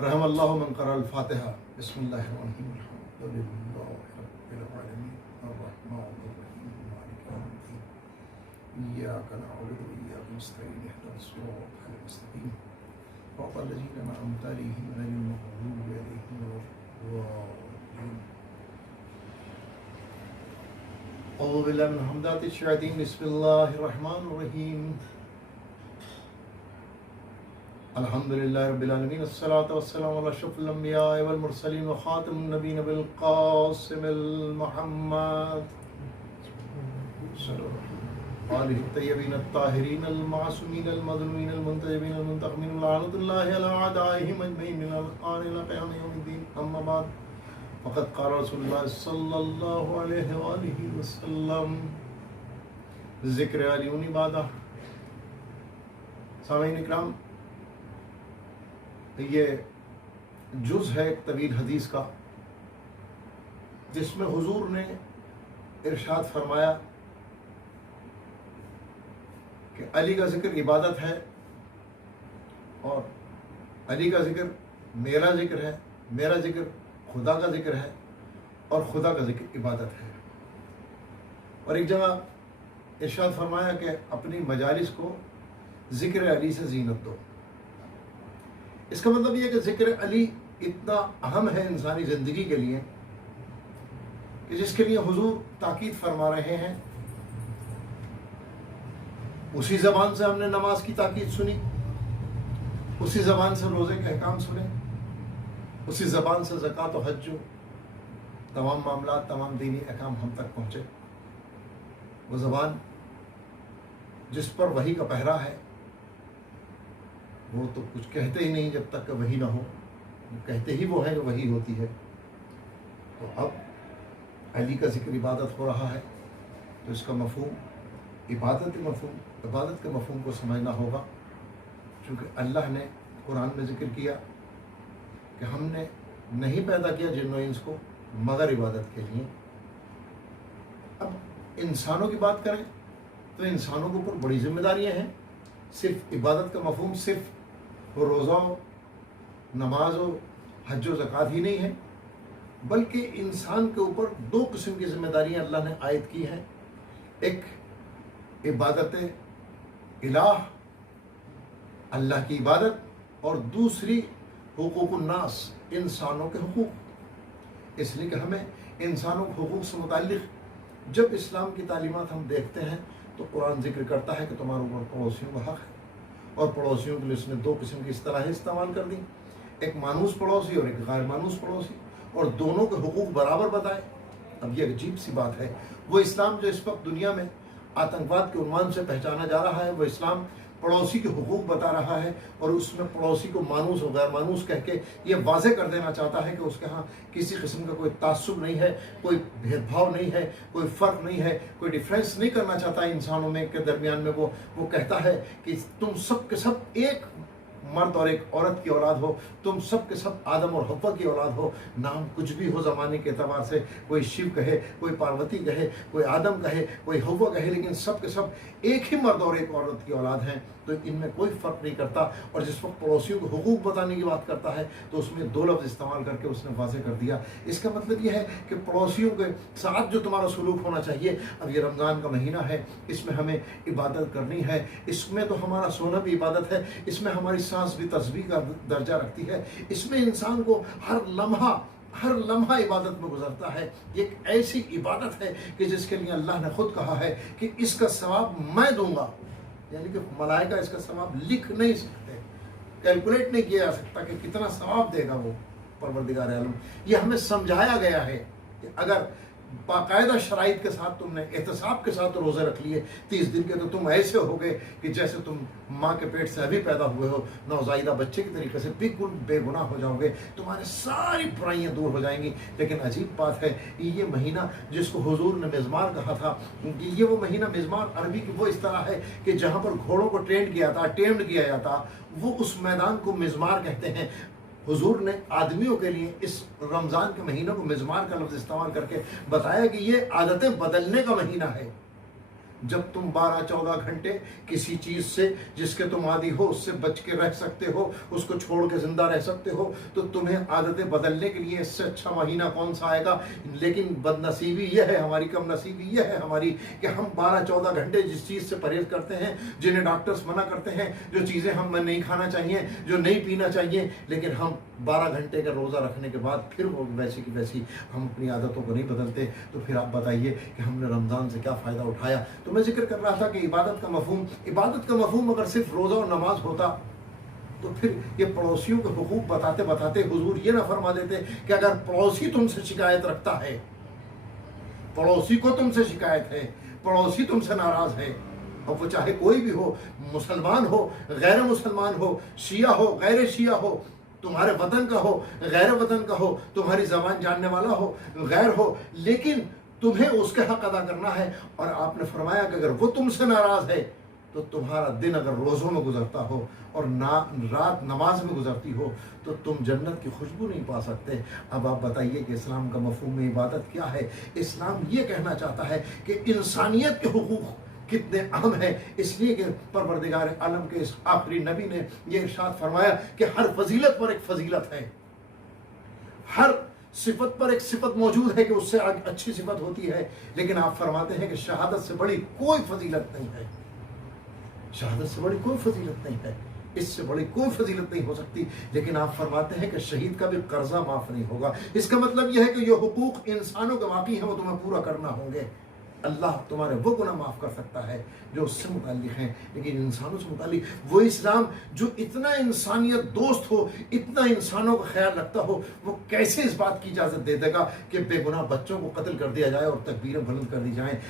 رحم اللہ من قرأ الفاتحہ بسم اللہ الرحمن الرحیم الحمد للہ رب العالمین الرحمن الرحیم مالک یوم الدین ایاک نعبد و ایاک نستعین اهدنا الصراط المستقیم صراط الذین انعمت علیہم غیر المغضوب علیہم ولا الضالین. اعوذ باللہ من همزات الشیاطین بسم اللہ الرحمن الرحیم. الحمدللہ رب العالمین الصلاة والسلام علی اشرف الانبیاء والمرسلین وخاتم النبیین بالقاسم المحمد آلہ الطیبین الطاہرین المعصومین المظلومین المنتجبین المنتقمین لعنۃ اللہ علی اعدائہم اجمعین من الآن الی قیام یوم الدین. اما بعد فقد قال رسول اللہ صلی اللہ علیہ وآلہ وسلم ذکر علیون عبادہ. سامعین اکرام، یہ جز ہے ایک طویل حدیث کا جس میں حضور نے ارشاد فرمایا کہ علی کا ذکر عبادت ہے اور علی کا ذکر میرا ذکر ہے، میرا ذکر خدا کا ذکر ہے اور خدا کا ذکر عبادت ہے. اور ایک جگہ ارشاد فرمایا کہ اپنی مجالس کو ذکر علی سے زینت دو. اس کا مطلب یہ ہے کہ ذکر علی اتنا اہم ہے انسانی زندگی کے لیے کہ جس کے لیے حضور تاکید فرما رہے ہیں. اسی زبان سے ہم نے نماز کی تاکید سنی، اسی زبان سے روزے کے احکام سنے، اسی زبان سے زکوٰۃ و حج و تمام معاملات، تمام دینی احکام ہم تک پہنچے. وہ زبان جس پر وحی کا پہرا ہے وہ تو کچھ کہتے ہی نہیں جب تک کہ وحی نہ ہو، کہتے ہی وہ ہیں جو وحی ہوتی ہے. تو اب علی کا ذکر عبادت ہو رہا ہے تو اس کا مفہوم عبادت کے مفہوم کو سمجھنا ہوگا، چونکہ اللہ نے قرآن میں ذکر کیا کہ ہم نے نہیں پیدا کیا جن و انس کو مگر عبادت کے لیے. اب انسانوں کی بات کریں تو انسانوں کے اوپر بڑی ذمہ داریاں ہیں. صرف عبادت کا مفہوم صرف روزہ و نماز و حج و زکوٰۃ ہی نہیں ہے، بلکہ انسان کے اوپر دو قسم کی ذمہ داریاں اللہ نے عائد کی ہیں. ایک عبادت الہ، اللہ کی عبادت، اور دوسری حقوق الناس، انسانوں کے حقوق. اس لیے کہ ہمیں انسانوں کے حقوق سے متعلق جب اسلام کی تعلیمات ہم دیکھتے ہیں تو قرآن ذکر کرتا ہے کہ تمہارے اوپر پڑوسیوں کا حق ہے، اور پڑوسیوں کے لیے اس نے دو قسم کی اصطلاحیں استعمال کر دیں، ایک مانوس پڑوسی اور ایک غیر مانوس پڑوسی، اور دونوں کے حقوق برابر بتائے. اب یہ عجیب سی بات ہے. وہ اسلام جو اس وقت دنیا میں آتنکواد کے عنوان سے پہچانا جا رہا ہے، وہ اسلام پڑوسی کے حقوق بتا رہا ہے، اور اس میں پڑوسی کو مانوس اور غیر مانوس کہہ کے یہ واضح کر دینا چاہتا ہے کہ اس کے ہاں کسی قسم کا کوئی تعصب نہیں ہے، کوئی بھید بھاؤ نہیں ہے، کوئی فرق نہیں ہے، کوئی ڈیفرنس نہیں کرنا چاہتا انسانوں میں کے درمیان میں. وہ کہتا ہے کہ تم سب کے سب ایک مرد اور ایک عورت کی اولاد ہو، تم سب کے سب آدم اور حوا کی اولاد ہو. نام کچھ بھی ہو زمانے کے اعتبار سے، کوئی شیو کہے، کوئی پاروتی کہے، کوئی آدم کہے، کوئی حوا کہے، لیکن سب کے سب ایک ہی مرد اور ایک عورت کی اولاد ہیں. تو ان میں کوئی فرق نہیں کرتا. اور جس وقت پڑوسیوں کو حقوق بتانے کی بات کرتا ہے تو اس میں دو لفظ استعمال کر کے اس نے واضح کر دیا. اس کا مطلب یہ ہے کہ پڑوسیوں کے ساتھ جو تمہارا سلوک ہونا چاہیے. اب یہ رمضان کا مہینہ ہے، اس میں ہمیں عبادت کرنی ہے. اس میں تو ہمارا سونا بھی عبادت ہے، اس میں ہماری سانس بھی تسبیح کا درجہ رکھتی ہے. اس میں انسان کو ہر لمحہ عبادت میں گزرتا ہے. یہ ایک ایسی عبادت ہے کہ جس کے لیے اللہ نے خود کہا ہے کہ اس کا ثواب میں دوں گا. یعنی کہ ملائکہ اس کا ثواب لکھ نہیں سکتے، کیلکولیٹ نہیں کیا جا سکتا کہ کتنا ثواب دے گا وہ پروردگار عالم. یہ ہمیں سمجھایا گیا ہے کہ اگر باقاعدہ شرائط کے ساتھ تم نے احتساب کے ساتھ روزے رکھ لیے 30 دن کے، تو تم ایسے ہو گئے کہ جیسے تم ماں کے پیٹ سے ابھی پیدا ہوئے ہو، نوزائیدہ بچے کی طریقے سے بالکل بے گناہ ہو جاؤ گے. تمہارے ساری برائیاں دور ہو جائیں گی. لیکن عجیب بات ہے، یہ مہینہ جس کو حضور نے مزمار کہا تھا، یہ وہ مہینہ، مزمار عربی کی وہ اصطلاح ہے کہ جہاں پر گھوڑوں کو ٹرینڈ کیا جاتا وہ اس میدان کو مزمار کہتے ہیں. حضور نے آدمیوں کے لیے اس رمضان کے مہینوں کو مزمار کا لفظ استعمال کر کے بتایا کہ یہ عادتیں بدلنے کا مہینہ ہے. जब तुम 12-14 घंटे किसी चीज़ से जिसके तुम आदी हो उससे बच के रह सकते हो, उसको छोड़ के ज़िंदा रह सकते हो, तो तुम्हें आदतें बदलने के लिए इससे अच्छा महीना कौन सा आएगा। लेकिन बदनसीबी यह है हमारी, कम नसीबी यह है हमारी कि हम 12-14 घंटे जिस चीज़ से परहेज़ करते हैं, जिन्हें डॉक्टर्स मना करते हैं, जो चीज़ें हम नहीं खाना चाहिए, जो नहीं पीना चाहिए, लेकिन हम 12 घंटे का रोज़ा रखने के बाद फिर वो वैसी की वैसी हम अपनी आदतों को नहीं बदलते। तो फिर आप बताइए कि हमने रमज़ान से क्या फ़ायदा उठाया। तो मैं जिक्र कर रहा था कि इबादत का मफहूम अगर सिर्फ रोज़ा और नमाज होता तो फिर ये पड़ोसियों के हुकूक बताते बताते हुजूर ये ना फरमा देते कि अगर पड़ोसी तुमसे शिकायत रखता है, पड़ोसी को तुमसे शिकायत है, पड़ोसी तुमसे नाराज़ है, और वो चाहे कोई भी हो, मुसलमान हो, गैर मुसलमान हो, शिया हो, गैर शिया हो, तुम्हारे वतन का हो, गैर वतन का हो, तुम्हारी ज़बान जानने वाला हो, गैर हो, लेकिन तुम्हें उसके हक अदा करना है। और आपने फरमाया कि अगर वो तुमसे नाराज़ है तो तुम्हारा दिन अगर रोज़ों में गुजरता हो और रात नमाज में गुजरती हो तो तुम जन्नत की खुशबू नहीं पा सकते। अब आप बताइए कि इस्लाम का मफहूम इबादत क्या है। इस्लाम ये कहना चाहता है कि इंसानियत के हुकूक कितने अहम है, इसलिए कि परवरदिगार आलम के इस आखिरी नबी ने ये इरशाद फरमाया कि हर फजीलत पर एक फजीलत है, हर सिफत पर एक सिफत मौजूद है कि उससे अच्छी सिफत होती है, लेकिन आप फरमाते हैं कि शहादत से बड़ी कोई फजीलत नहीं है, शहादत से बड़ी कोई फजीलत नहीं है, इससे बड़ी कोई फजीलत नहीं हो सकती। लेकिन आप फरमाते हैं कि शहीद का भी कर्जा माफ नहीं होगा। इसका मतलब यह है कि ये हुकूक इंसानों के वाकई हैं, वो तुम्हें पूरा करना होंगे। अल्लाह तुम्हारे वो गुनाह माफ़ कर सकता है जो उससे मुताल्लिक हैं, लेकिन इंसानों से मुताल्लिक वो इस्लाम जो इतना इंसानियत दोस्त हो, इतना इंसानों का ख्याल रखता हो, वो कैसे इस बात की इजाज़त दे देगा कि बेगुनाह बच्चों को कत्ल कर दिया जाए और तकबीरें बुलंद कर दी जाएँ,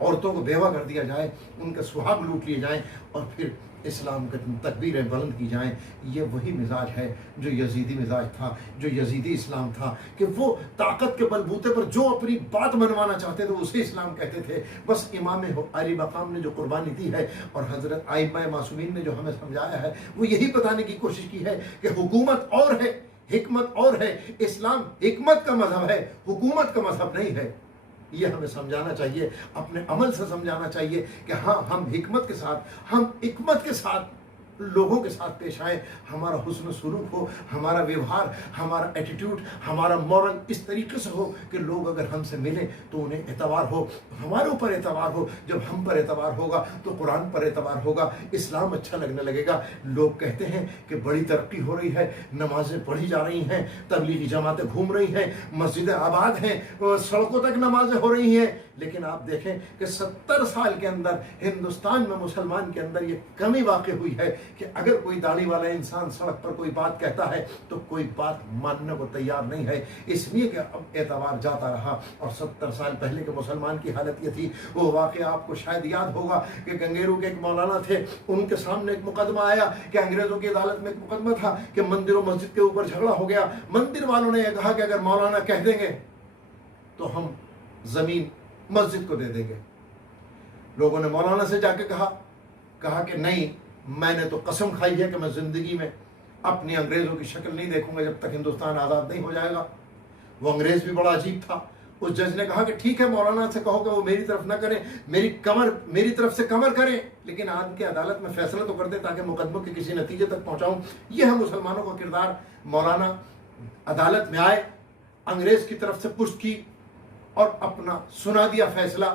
औरतों को बेवा कर दिया जाए, उनके सुहाग लूट लिए जाएँ और फिर इस्लाम के तकबीरें बुलंद की जाएं। ये वही मिजाज है जो यजीदी मिजाज था, जो यजीदी इस्लाम था कि वो ताकत के बलबूते पर जो अपनी बात मनवाना चाहते थे उसे इस्लाम कहते थे। बस इमाम अली मकाम ने जो कुर्बानी दी है और हज़रत आइम्मा मासूमीन ने जो हमें समझाया है वो यही बताने की कोशिश की है कि हुकूमत और है, हिकमत और है। इस्लाम हिकमत का मजहब है, हुकूमत का मजहब नहीं है। ये हमें समझाना चाहिए, अपने अमल से समझाना चाहिए कि हाँ, हम हिकमत के साथ, हम हिकमत के साथ लोगों के साथ पेश आए, हमारा हुस्न सुलूक हो, हमारा व्यवहार, हमारा एटीट्यूड, हमारा मॉरल इस तरीके से हो कि लोग अगर हमसे मिलें तो उन्हें एतबार हो, हमारे ऊपर एतबार हो। जब हम पर एतबार होगा तो कुरान पर एतबार होगा, इस्लाम अच्छा लगने लगेगा। लोग कहते हैं कि बड़ी तरक्की हो रही है, नमाजें पढ़ी जा रही हैं, तबलीगी जमातें घूम रही हैं, मस्जिदें आबाद हैं, सड़कों तक नमाजें हो रही हैं, लेकिन आप देखें कि 70 साल के अंदर हिंदुस्तान में मुसलमान के अंदर ये कमी वाक़ई हुई है कि अगर कोई दाढ़ी वाला इंसान सड़क पर कोई बात कहता है तो कोई बात मानने को तैयार नहीं है, इसलिए कि अब एतबार जाता रहा। और 70 साल पहले के मुसलमान की हालत ये थी। वो वाक़या आपको शायद याद होगा कि गंगेरू के एक मौलाना थे, उनके सामने एक मुकदमा आया कि अंग्रेज़ों की अदालत में एक मुकदमा था कि मंदिर और मस्जिद के ऊपर झगड़ा हो गया। मंदिर वालों ने यह कहा कि अगर मौलाना कह देंगे तो हम ज़मीन मस्जिद को दे देंगे। लोगों ने मौलाना से जाके कहा कि नहीं, मैंने तो कसम खाई है कि मैं ज़िंदगी में अपनी अंग्रेज़ों की शक्ल नहीं देखूंगा जब तक हिंदुस्तान आज़ाद नहीं हो जाएगा। वो अंग्रेज़ भी बड़ा अजीब था। उस जज ने कहा कि ठीक है, मौलाना से कहो कि वो मेरी तरफ ना करें, मेरी तरफ से कमर करें, लेकिन आज के अदालत में फैसला तो कर दे ताकि मुकदमों के किसी नतीजे तक पहुँचाऊँ। यह है मुसलमानों का किरदार। मौलाना अदालत में आए, अंग्रेज़ की तरफ से पुष्ट की और अपना सुना दिया फैसला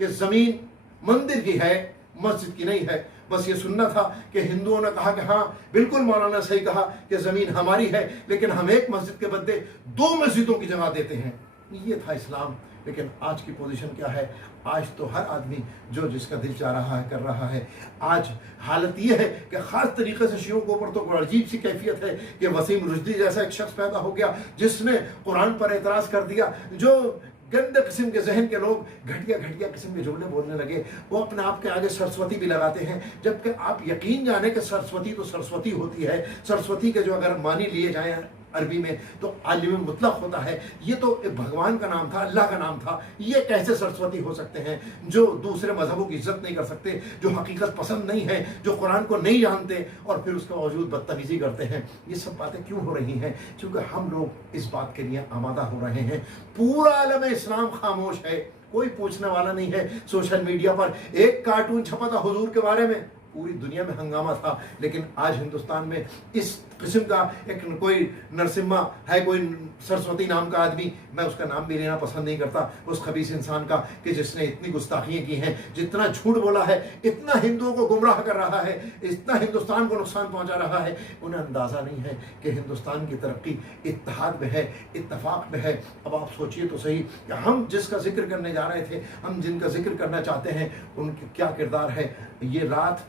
कि ज़मीन मंदिर की है, मस्जिद की नहीं है। बस ये सुनना था कि हिंदुओं ने कहा कि हाँ बिल्कुल मौलाना सही कहा कि ज़मीन हमारी है, लेकिन हम एक मस्जिद के बदले 2 मस्जिदों की जगह देते हैं। ये था इस्लाम। लेकिन आज की पोजीशन क्या है? आज तो हर आदमी जो जिसका दिल चाह रहा है कर रहा है। आज हालत ये है कि ख़ास तरीके से शियों के ऊपर तो अजीब सी कैफियत है कि वसीम रुश्दी जैसा एक शख्स पैदा हो गया जिसने कुरान पर एतराज़ कर दिया। जो गंदे किस्म के जहन के लोग घटिया किस्म के जुमले बोलने लगे, वो अपने आप के आगे सरस्वती भी लगाते हैं, जबकि आप यकीन जाने कि सरस्वती तो सरस्वती होती है। सरस्वती के जो अगर मानी लिए जाएँ عربی میں تو عالم مطلق ہوتا ہے. یہ تو بھگوان کا نام تھا, اللہ کا نام تھا. یہ کیسے سرسوتی ہو سکتے ہیں جو دوسرے مذہبوں کی عزت نہیں کر سکتے, جو حقیقت پسند نہیں ہے, جو قرآن کو نہیں جانتے اور پھر اس کا باوجود بدتمیزی کرتے ہیں. یہ سب باتیں کیوں ہو رہی ہیں؟ کیونکہ ہم لوگ اس بات کے لیے آمادہ ہو رہے ہیں. پورا عالم اسلام خاموش ہے, کوئی پوچھنے والا نہیں ہے. سوشل میڈیا پر ایک کارٹون چھپا تھا حضور کے بارے میں, پوری دنیا میں ہنگامہ تھا. لیکن آج ہندوستان میں اس قسم کا ایک کوئی نرسمہا ہے, کوئی سرسوتی نام کا آدمی, میں اس کا نام بھی لینا پسند نہیں کرتا, اس خبیث انسان کا کہ جس نے اتنی گستاخیاں کی ہیں, جتنا جھوٹ بولا ہے, اتنا ہندوؤں کو گمراہ کر رہا ہے, اتنا ہندوستان کو نقصان پہنچا رہا ہے. انہیں اندازہ نہیں ہے کہ ہندوستان کی ترقی اتحاد میں ہے, اتفاق میں ہے. اب آپ سوچئے تو صحیح کہ ہم جس کا ذکر کرنے جا رہے تھے, ہم جن کا ذکر کرنا چاہتے ہیں, ان کی کیا کردار ہے. یہ رات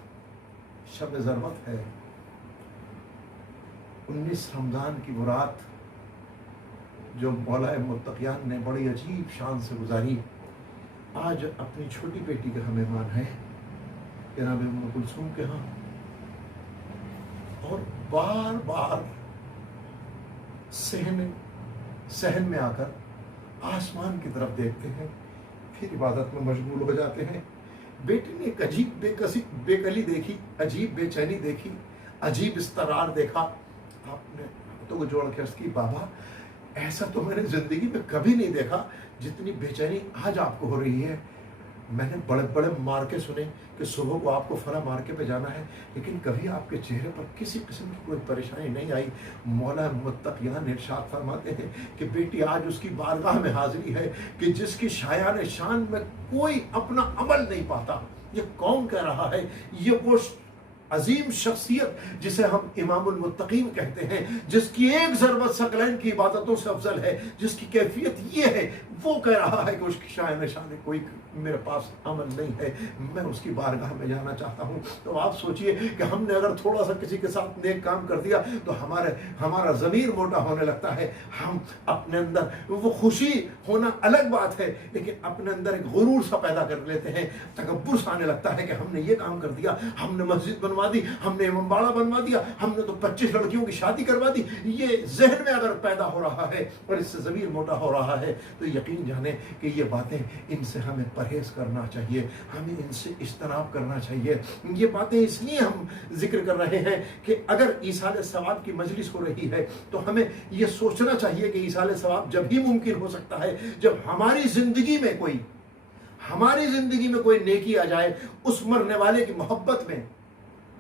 شب ضربت ہے, 19 رمضان کی وہ رات جو مولا متقیان نے بڑی عجیب شان سے گزاری. آج اپنی چھوٹی بیٹی کا ہم مہمان ہے جناب ام کلثوم کے ہاں, اور بار بار صحن میں آ کر آسمان کی طرف دیکھتے ہیں, پھر عبادت میں مشغول ہو جاتے ہیں. بیٹی نے ایک عجیب بے کلی دیکھی, عجیب بے چینی دیکھی, عجیب استقرار دیکھا. آپ نے ہاتھوں کو جوڑ کے عرض کی, بابا ایسا تو میں نے زندگی میں کبھی نہیں دیکھا جتنی بے چینی آج آپ کو ہو رہی ہے. میں نے بڑے بڑے مارکے سنے کہ صبح کو آپ کو فلاں مارکے پہ جانا ہے, لیکن کبھی آپ کے چہرے پر کسی قسم کی کوئی پریشانی نہیں آئی. مولا متقیان ارشاد فرماتے ہیں کہ بیٹی آج اس کی بارگاہ میں حاضری ہے کہ جس کی شایان شان میں کوئی اپنا عمل نہیں پاتا. یہ کون کہہ رہا ہے؟ یہ وہ عظیم شخصیت جسے ہم امام المتقین کہتے ہیں, جس کی ایک ضربت ثقلین کی عبادتوں سے افضل ہے, جس کی کیفیت یہ ہے, وہ کہہ رہا ہے کہ اس کی شایان شان کوئی میرے پاس عمل نہیں ہے, میں اس کی بارگاہ میں جانا چاہتا ہوں. تو آپ سوچئے کہ ہم نے اگر تھوڑا سا کسی کے ساتھ نیک کام کر دیا تو ہمارا ضمیر موٹا ہونے لگتا ہے. ہم اپنے اندر وہ خوشی ہونا الگ بات ہے, لیکن اپنے اندر ایک غرور سا پیدا کر لیتے ہیں, تکبر سا آنے لگتا ہے کہ ہم نے یہ کام کر دیا, ہم نے مسجد بنوا دی, ہم نے امام باڑہ بنوا دیا, ہم نے تو 25 لڑکیوں کی شادی کروا دی. یہ ذہن میں اگر پیدا ہو رہا ہے اور اس سے ضمیر موٹا ہو رہا ہے تو یقین جانیں کہ یہ باتیں, ان سے ہمیں پرہیز کرنا چاہیے, ہمیں ان سے اجتناب کرنا چاہیے. یہ باتیں اس لیے ہم ذکر کر رہے ہیں کہ اگر ایصال ثواب کی مجلس ہو رہی ہے تو ہمیں یہ سوچنا چاہیے کہ ایصال ثواب جب ہی ممکن ہو سکتا ہے جب ہماری زندگی میں کوئی نیکی آ جائے, اس مرنے والے کی محبت میں.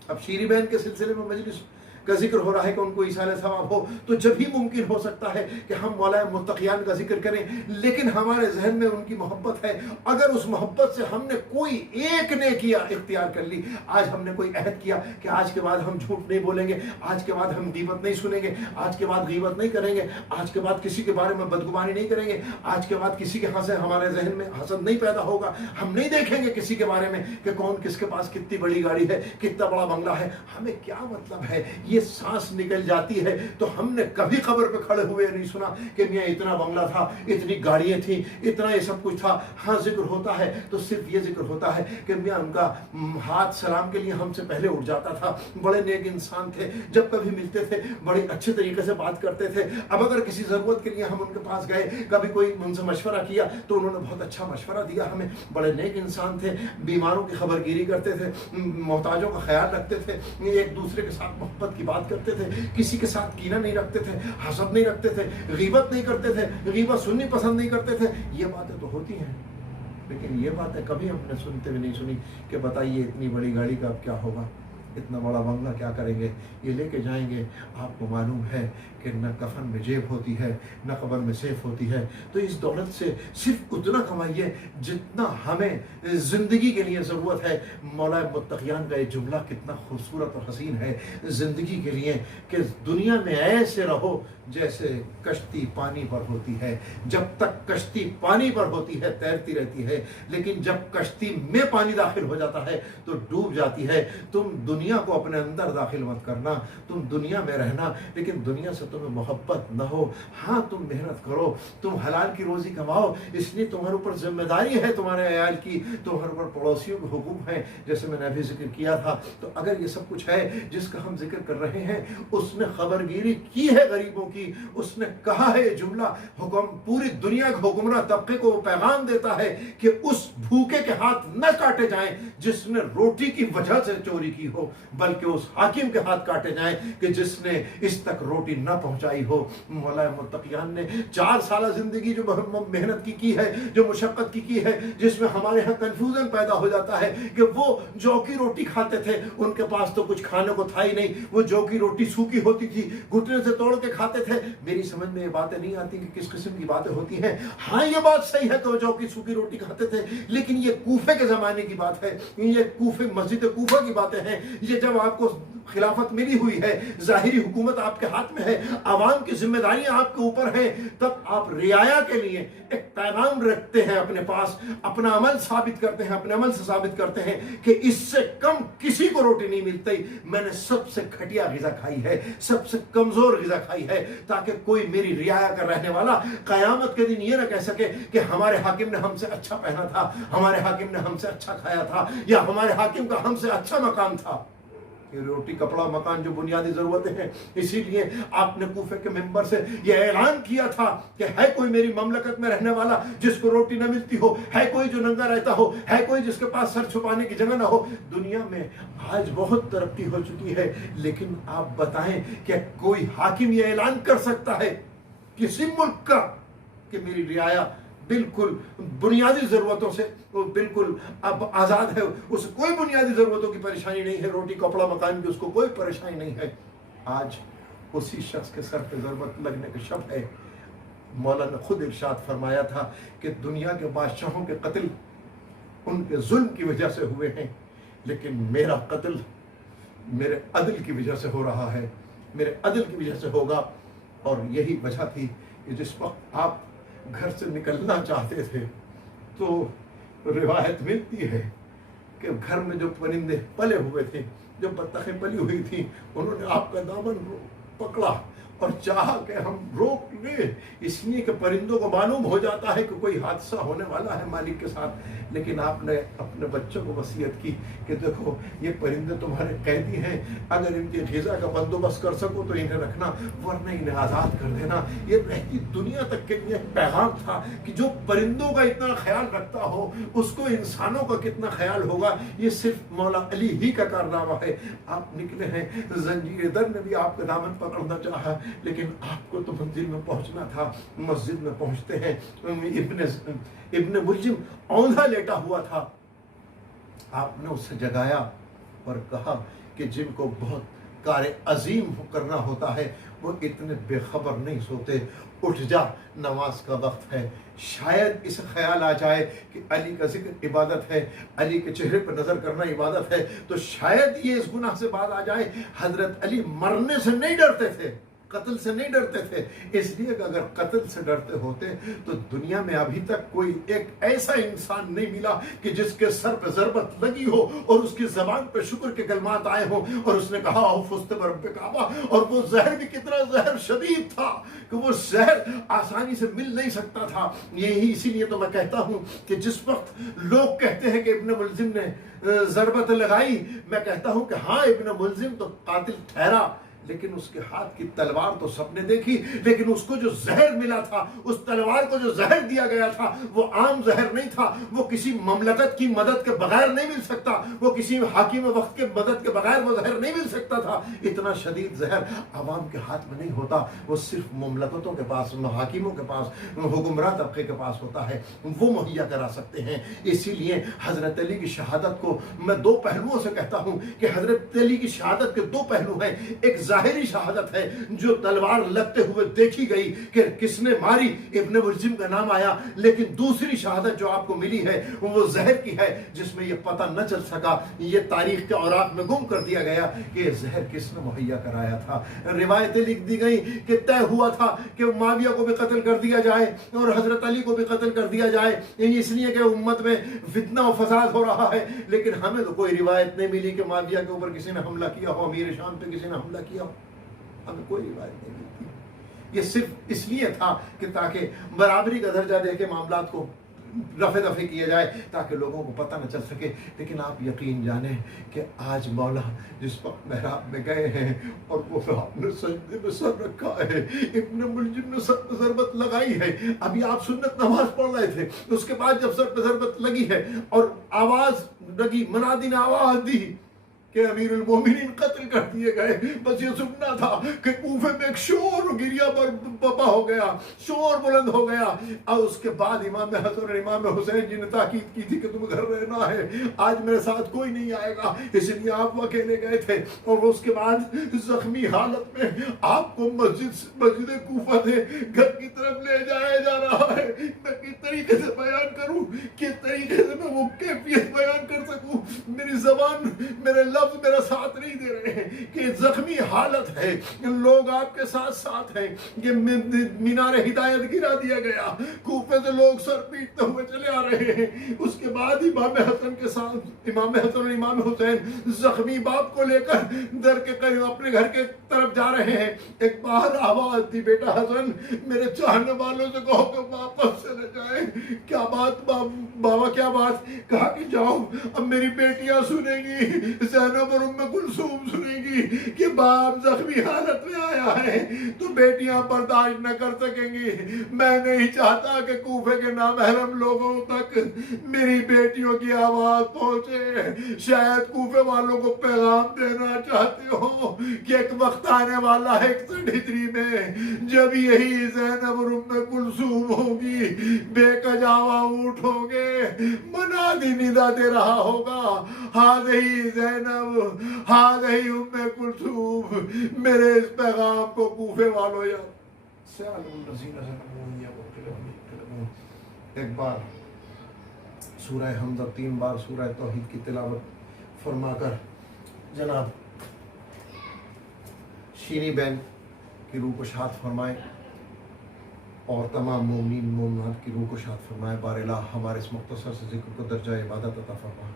اب شیری بہن کے سلسلے میں مجلس کا ذکر ہو رہا ہے کہ ان کو ایصال ثواب ہو, تو جب ہی ممکن ہو سکتا ہے کہ ہم مولا متقیان کا ذکر کریں, لیکن ہمارے ذہن میں ان کی محبت ہے. اگر اس محبت سے ہم نے کوئی ایک نیکی اختیار کر لی, آج ہم نے کوئی عہد کیا کہ آج کے بعد ہم جھوٹ نہیں بولیں گے, آج کے بعد ہم غیبت نہیں سنیں گے, آج کے بعد غیبت نہیں کریں گے, آج کے بعد کسی کے بارے میں بدگمانی نہیں کریں گے, آج کے بعد کسی کے ہاں سے ہمارے ذہن میں حسد نہیں پیدا ہوگا, ہم نہیں دیکھیں گے کسی کے بارے میں کہ کون کس کے پاس کتنی بڑی گاڑی ہے, کتنا بڑا بنگلہ ہے. ہمیں کیا مطلب ہے؟ یہ سانس نکل جاتی ہے تو ہم نے کبھی قبر پہ کھڑے ہوئے نہیں سنا کہ میاں اتنا بنگلہ تھا, اتنی گاڑیاں تھیں, اتنا یہ سب کچھ تھا. ہاں ذکر ہوتا ہے تو صرف یہ ذکر ہوتا ہے کہ میاں ان کا ہاتھ سلام کے لیے ہم سے پہلے اٹھ جاتا تھا, بڑے نیک انسان تھے, جب کبھی ملتے تھے بڑے اچھے طریقے سے بات کرتے تھے. اب اگر کسی ضرورت کے لیے ہم ان کے پاس گئے, کبھی کوئی ان سے مشورہ کیا تو انہوں نے بہت اچھا مشورہ دیا ہمیں. بڑے نیک انسان تھے, بیماروں کی خبرگیری کرتے تھے, محتاجوں کا خیال رکھتے تھے, ایک دوسرے کے ساتھ محبت کی بات کرتے تھے, کسی کے ساتھ کینہ نہیں رکھتے تھے, حسد نہیں رکھتے تھے, غیبت نہیں کرتے تھے, غیبت سننی پسند نہیں کرتے تھے. یہ باتیں تو ہوتی ہیں, لیکن یہ باتیں کبھی ہم نے سنتے ہوئے نہیں سنی کہ بتائیے اتنی بڑی گاڑی کا اب کیا ہوگا, اتنا بڑا بنگلہ کیا کریں گے, یہ لے کے جائیں گے. آپ کو معلوم ہے کہ نہ کفن میں جیب ہوتی ہے, نہ قبر میں سیف ہوتی ہے. تو اس دولت سے صرف اتنا کمائیے جتنا ہمیں زندگی کے لیے ضرورت ہے. مولا متقیان کا یہ جملہ کتنا خوبصورت اور حسین ہے زندگی کے لیے کہ دنیا میں ایسے رہو جیسے کشتی پانی پر ہوتی ہے. جب تک کشتی پانی پر ہوتی ہے تیرتی رہتی ہے, لیکن جب کشتی میں پانی داخل ہو جاتا ہے تو ڈوب جاتی ہے. تم دنیا کو اپنے اندر داخل مت کرنا, تم دنیا میں رہنا, لیکن دنیا سے تمہیں محبت نہ ہو. ہاں تم محنت کرو, تم حلال کی روزی کماؤ, اس لیے تمہارے اوپر ذمہ داری ہے تمہارے عیال کی, تمہارے اوپر پڑوسیوں کے حقوق ہیں جیسے میں نے ابھی ذکر کیا تھا. تو اگر یہ سب کچھ ہے جس کا ہم ذکر کر رہے ہیں, اس نے خبرگیری کی ہے غریبوں کی, की। उसने कहा है ये जुमला, हुक्म पूरी दुनिया के हुक्मरान तबके को वो पैगाम देता है कि उस भूखे के हाथ न काटे जाएं जिसने रोटी की वजह से चोरी की हो, बल्कि उस हाकिम के हाथ काटे जाएं कि जिसने इस तक रोटी न पहुंचाई हो। मौला मुत्तकियान ने 4 साल जिंदगी जो मेहनत की है, जो मुशक्कत की है, जिसमें हमारे यहाँ कंफ्यूजन पैदा हो जाता है कि वो जौ की रोटी खाते थे, उनके पास तो कुछ खाने को था ही नहीं, वो जौ की रोटी सूखी होती थी, घुटने से तोड़ के खाते थे। मेरी समझ में ये बातें नहीं आती कि किस किस्म की बातें होती हैं। हाँ, ये बात सही है कि वो जौ की सूखी रोटी खाते थे, लेकिन ये कूफे के जमाने की बात है, ये कूफे मस्जिद कूफा की बातें हैं। ये जब आपको खिलाफत मिली हुई है, जाहिरी हुकूमत आपके हाथ में है, आवाम की जिम्मेदारियां आपके ऊपर हैं, तब आप रियाया के लिए एक पैगाम रखते हैं अपने पास, अपना अमल साबित करते हैं, अपने अमल से साबित करते हैं कि इससे कम किसी को रोटी नहीं मिलती। मैंने सबसे घटिया ग़िज़ा खाई है, सबसे कमजोर ग़िज़ा खाई है, ताकि कोई मेरी रियाया कर रहने वाला क़यामत के दिन ये ना कह सके कि हमारे हाकिम ने हमसे अच्छा पहना था, हमारे हाकिम ने हमसे अच्छा खाया था, या हमारे हाकिम का हमसे अच्छा मकाम था। रोटी, कपड़ा, मकान जो बुनियादी जरूरतें हैं। इसीलिए आपने कूफे के मिंबर से यह ऐलान किया था कि है कोई मेरी ममलकत में रहने वाला जिसको रोटी न मिलती हो, है कोई जो नंगा रहता हो, है कोई जिसके पास सर छुपाने की जगह ना हो। दुनिया में आज बहुत तरक्की हो चुकी है, लेकिन आप बताएं कि कोई हाकिम यह ऐलान कर सकता है किसी मुल्क का कि मेरी रियाया बिल्कुल बुनियादी जरूरतों से वो बिल्कुल अब आजाद है, उसे कोई बुनियादी जरूरतों की परेशानी नहीं है, रोटी, कपड़ा, मकान की उसको कोई परेशानी नहीं है। आज उसी शख्स के सर पे जरूरत लगने के शब है। मौला ने खुद इरशाद फरमाया था कि दुनिया के बादशाहों के कत्ल उनके जुल्म की वजह से हुए हैं, लेकिन मेरा कत्ल मेरे अदल की वजह से हो रहा है, मेरे अदल की वजह से होगा। और यही वजह थी कि जिस वक्त आप घर से निकलना चाहते थे तो रिवायत मिलती है कि घर में जो परिंदे पले हुए थे, जो बत्तखें पली हुई थी, उन्होंने आपका दामन पकड़ा और चाहा कि हम रोक ले, इसलिए कि परिंदों को मालूम हो जाता है कि कोई हादसा होने वाला है मालिक के साथ। लेकिन आपने अपने बच्चों को वसीयत की कि देखो ये परिंदे तुम्हारे कैदी हैं, अगर इनके ग़िज़ा का बंदोबस्त कर सको तो इन्हें रखना, वरना इन्हें आज़ाद कर देना। ये रहती दुनिया तक के लिए पैगाम था कि जो परिंदों का इतना ख्याल रखता हो उसको इंसानों का कितना ख्याल होगा। ये सिर्फ मौला अली ही का कारनामा है। आप निकले हैं, जंजीर दर ने भी आपका दामन पकड़ना चाहा, लेकिन आपको तो मंजिल में पहुंचना था। मस्जिद में पहुंचते हैं, इब्ने मुल्जिम औंधा लेटा हुआ था, आपने उसे जगाया और कहा कि जिनको बहुत कार्य अजीम करना होता है वो इतने बेखबर नहीं सोते, उठ जा, नमाज का वक्त है। शायद इस ख्याल आ जाए कि अली का जिक्र इबादत है, अली के चेहरे पर नजर करना इबादत है, तो शायद ये इस गुनाह से बात आ जाए। हजरत अली मरने से नहीं डरते थे, कत्ल से नहीं डरते थे, इसलिए कि अगर कत्ल से डरते होते तो दुनिया में अभी तक कोई एक ऐसा इंसान नहीं मिला कि जिसके सर पे ज़रबत लगी हो और उसकी ज़बान पे शुक्र के कलमात आए हो और उसने कहा हो फुस्ते पर रब्बे काबा। और वो जहर भी कितना जहर शदीद था कि वो जहर आसानी से मिल नहीं सकता था। यही इसीलिए तो मैं कहता हूँ कि जिस वक्त लोग कहते हैं कि इब्ने मुल्जिम ने ज़रबत लगाई, मैं कहता हूँ कि हाँ, इब्ने मुल्जिम तो कातिल ठहरा, लेकिन उसके हाथ की तलवार तो सबने देखी, लेकिन उसको जो जहर मिला था, उस तलवार को जो जहर दिया गया था, वो आम जहर नहीं था, वो किसी ममलकत की मदद के बगैर नहीं मिल सकता, वो किसी हाकिम वक्त के मदद के बगैर वो जहर नहीं मिल सकता था। इतना शदीद जहर आवाम के हाथ में नहीं होता, वो सिर्फ ममलकतों के पास, हाकिमों के पास, हुक्मरान तबके के पास होता है, वो मुहैया करा सकते हैं। इसीलिए हजरत अली की शहादत को मैं दो पहलुओं से कहता हूँ कि हजरत अली की शहादत के दो पहलू हैं। एक जाहिरी शहादत है जो तलवार लगते हुए देखी गई कि किसने मारी, इब्ने मुल्जिम का नाम आया, लेकिन दूसरी शहादत जो आपको मिली है वो जहर की है, जिसमें ये पता न चल सका, ये तारीख के औराक में गुम कर दिया गया कि जहर किसने मुहैया कराया था। रिवायतें लिख दी गई कि तय हुआ था कि मुआविया को भी कत्ल कर दिया जाए और हजरत अली को भी कत्ल कर दिया जाए, इसलिए कि उम्मत में फितना और फसाद हो रहा है। लेकिन हमें तो कोई रिवायत नहीं मिली कि मुआविया के ऊपर किसी ने हमला किया हो, अमीर शाम पे किसी ने हमला किया हो, हमें कोई रिवायत नहीं मिलती। ये सिर्फ इसलिए था कि ताकि बराबरी का दर्जा दे के मामलात को रफ़े दफ़े किया जाए ताकि लोगों को पता न चल सके। लेकिन आप यकीन जानें कि आज मौला जिस वक्त महराब में गए हैं और वो आपने सजदे में सर रखा है, इब्न मुलजिम ने सर पे ज़रबत लगाई है, अभी आप सुन्नत नमाज पढ़ रहे थे, उसके बाद जब सर पे ज़रबत लगी है और आवाज़ लगी, मुनादी ने आवाज़ दी कि अमीरुल मोमिनीन कत्ल कर दिए गए, बस ये सुनना था कि कूफे में एक शोर गिरिया बपा हो गया, शोर बुलंद हो गया। और उसके बाद इमाम हसन और इमाम हुसैन जी ने ताकीद की थी कि तुम घर रहना है, आज मेरे साथ कोई नहीं आएगा, इसलिए आप अकेले गए थे। और उसके बाद जख्मी हालत में आपको मस्जिद कूफा से घर की तरफ ले जाया जा रहा है। मैं किस तरीके से बयान करूं, किस तरीके से मैं वो कैफियत बयान कर सकूं, मेरी जबान, मेरे लफ्ज मेरा साथ नहीं दे रहे हैं कि जख्मी हालत है, लोग आपके साथ साथ हैं। ये मीनार हिदायत गिरा दिया गया, कूफे से लोग सर पीटते हुए चले आ रहे हैं। उसके बाद इमाम हसन के साथ इमाम हसन और इमाम हुसैन जख्मी बाप को लेकर दर के करीब अपने घर के तरफ जा रहे हैं। एक बार आवाज दी, बेटा हसन मेरे चाहने वालों से कहो कि वापस चले जाए। क्या बात बाबा, क्या बात? कहा कि जाओ, अब मेरी बेटियां सुनेंगी, ज़ैनब और उम्मे कुलसूम सुनेंगी कि बाप जख्मी हालत में आया है, तो बेटियां बर्दाश्त न कर सकेंगी। मैं नहीं चाहता कि कूफे के नामहरम लोगों तक मेरी बेटियों की आवाज पहुंचे। शायद कूफे वालों को पैगाम देना चाहते हो कि एक वक्त आने वाला है 1 में जब यही ज़ैनब और उम्मे कुलसूम होगी, बेकजावा ऊँट होंगे, मुनादी निदा दे रहा होगा, हाज़ही ज़ैनब, हाज़ही उम्मे कुलसूम। मेरे इस पैगाम को कूफे वालों या एक बार सूरह हमज़ 3 बार सूरह तौहीद की तिलावत फरमाकर जनाब शीनी बहन की रूह को शाद फरमाए और तमाम मोमिन मोमिनात की रूह को शाद फरमाए। बारिला हमारे इस मुख्तसर से जिक्र को दर्जा इबादत अता फरमा।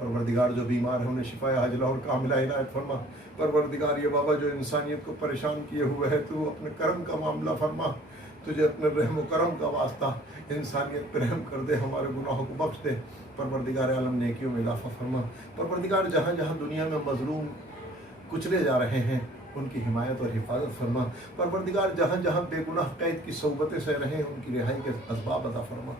परवरदिगार जो बीमार है उन्हें शिफा हाजिला और कामिला इनायत फरमा। परवरदिगार ये बाबा जो इंसानियत को परेशान किए हुए है, तू अपने करम का मामला फरमा। तुझे अपने रहम करम का वास्ता, इंसानियत पर रहम कर दे, हमारे गुनाहों को बख्श दे। परवरदिगार आलम नेकियों में इजाफा फरमा। परवरदिगार जहाँ जहाँ दुनिया में मजलूम कुचले जा रहे हैं उनकी हिमायत और हिफाजत फरमा। परवरदिगार जहाँ जहाँ बेगुनाह कैद की सोबतें सह रहे हैं उनकी रिहाई के असबाब अता फरमा,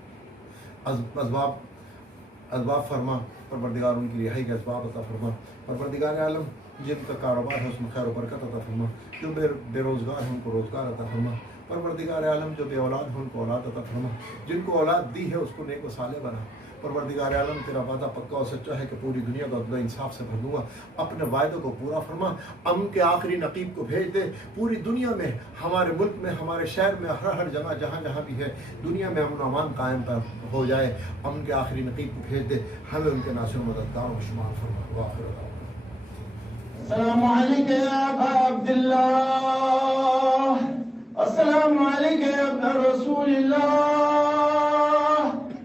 असबाब फरमा। परवरदिगार उनकी रिहाई के असबाब अता फरमा। परवरदिगार आलम जिनका कारोबार है उसमें खैर व बरकत अता फरमा। जो बेरोज़गार हैं उनको रोज़गार अता फरमा। परवरदिगार आलम जो बे औलाद हैं उनको औलाद अता फरमा। जिनको औलाद दी है उसको नेक व साले बना। परवरदिगार आलम तेरा वादा पक्का और सच्चा है कि पूरी दुनिया को अदल इंसाफ से भर दूंगा। अपने वायदों को पूरा फरमा। अमन के आखिरी नकीब को भेज दे। पूरी दुनिया में, हमारे मुल्क में, हमारे शहर में, हर जगह जहाँ जहाँ भी है दुनिया में अमन अमान कायम हो जाए। अमन के आखिरी नकीब को भेज दे। हमें उनके नासिर मददगारों को शुमार फरमा। वाखिर अस्सलामु अलैका या अबा अब्दुल्लाह, अस्सलामु अलैका या इब्न रसूलिल्लाह,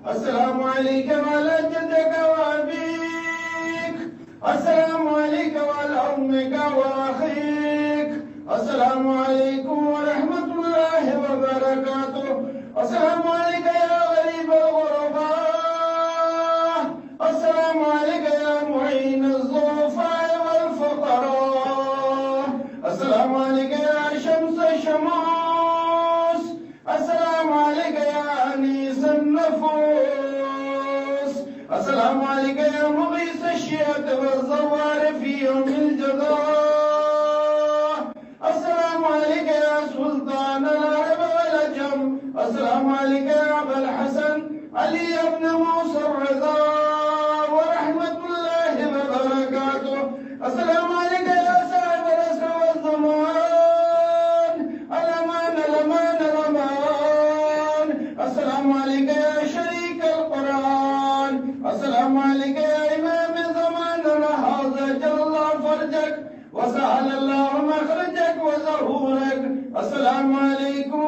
अस्सलामु अलैका व अला जद्दिका व अबीक, अस्सलामु अलैका व अला उम्मिका व अखीक, अस्सलामु अलैकुम व रहमतुल्लाहि व बरकातुहू, अस्सलामु अलैका या गरीब al-ghuraba, अस्सलामु अलैका या मुईन az-ज़ुफ़ा अस्सलामु अलैका या शम्स शमास, अस्सलामु अलैका या अनीस नफूस, अस्सलामु अलैका या मुगीस अश-शियत वज़-ज़वार फी यौमिल जज़ा, अस्सलामु अलैका या सुल्तान अल-अरब वल-अजम, अस्सलामु अलैका या अबल हसन अली इब्न मूसा ar-रिज़ा व रहमतुल्लाहि व बरकातुहू, अस्सलामु अलैका या अस्सलामु अलैका या शरीक अल-कुरान, अस्सलामु अलैका या इमाम ज़माना हाज़ा जल्ला फरजक व सहल अल्लाहु मखरजक व ज़हूरक, अस्सलामु अलैकुम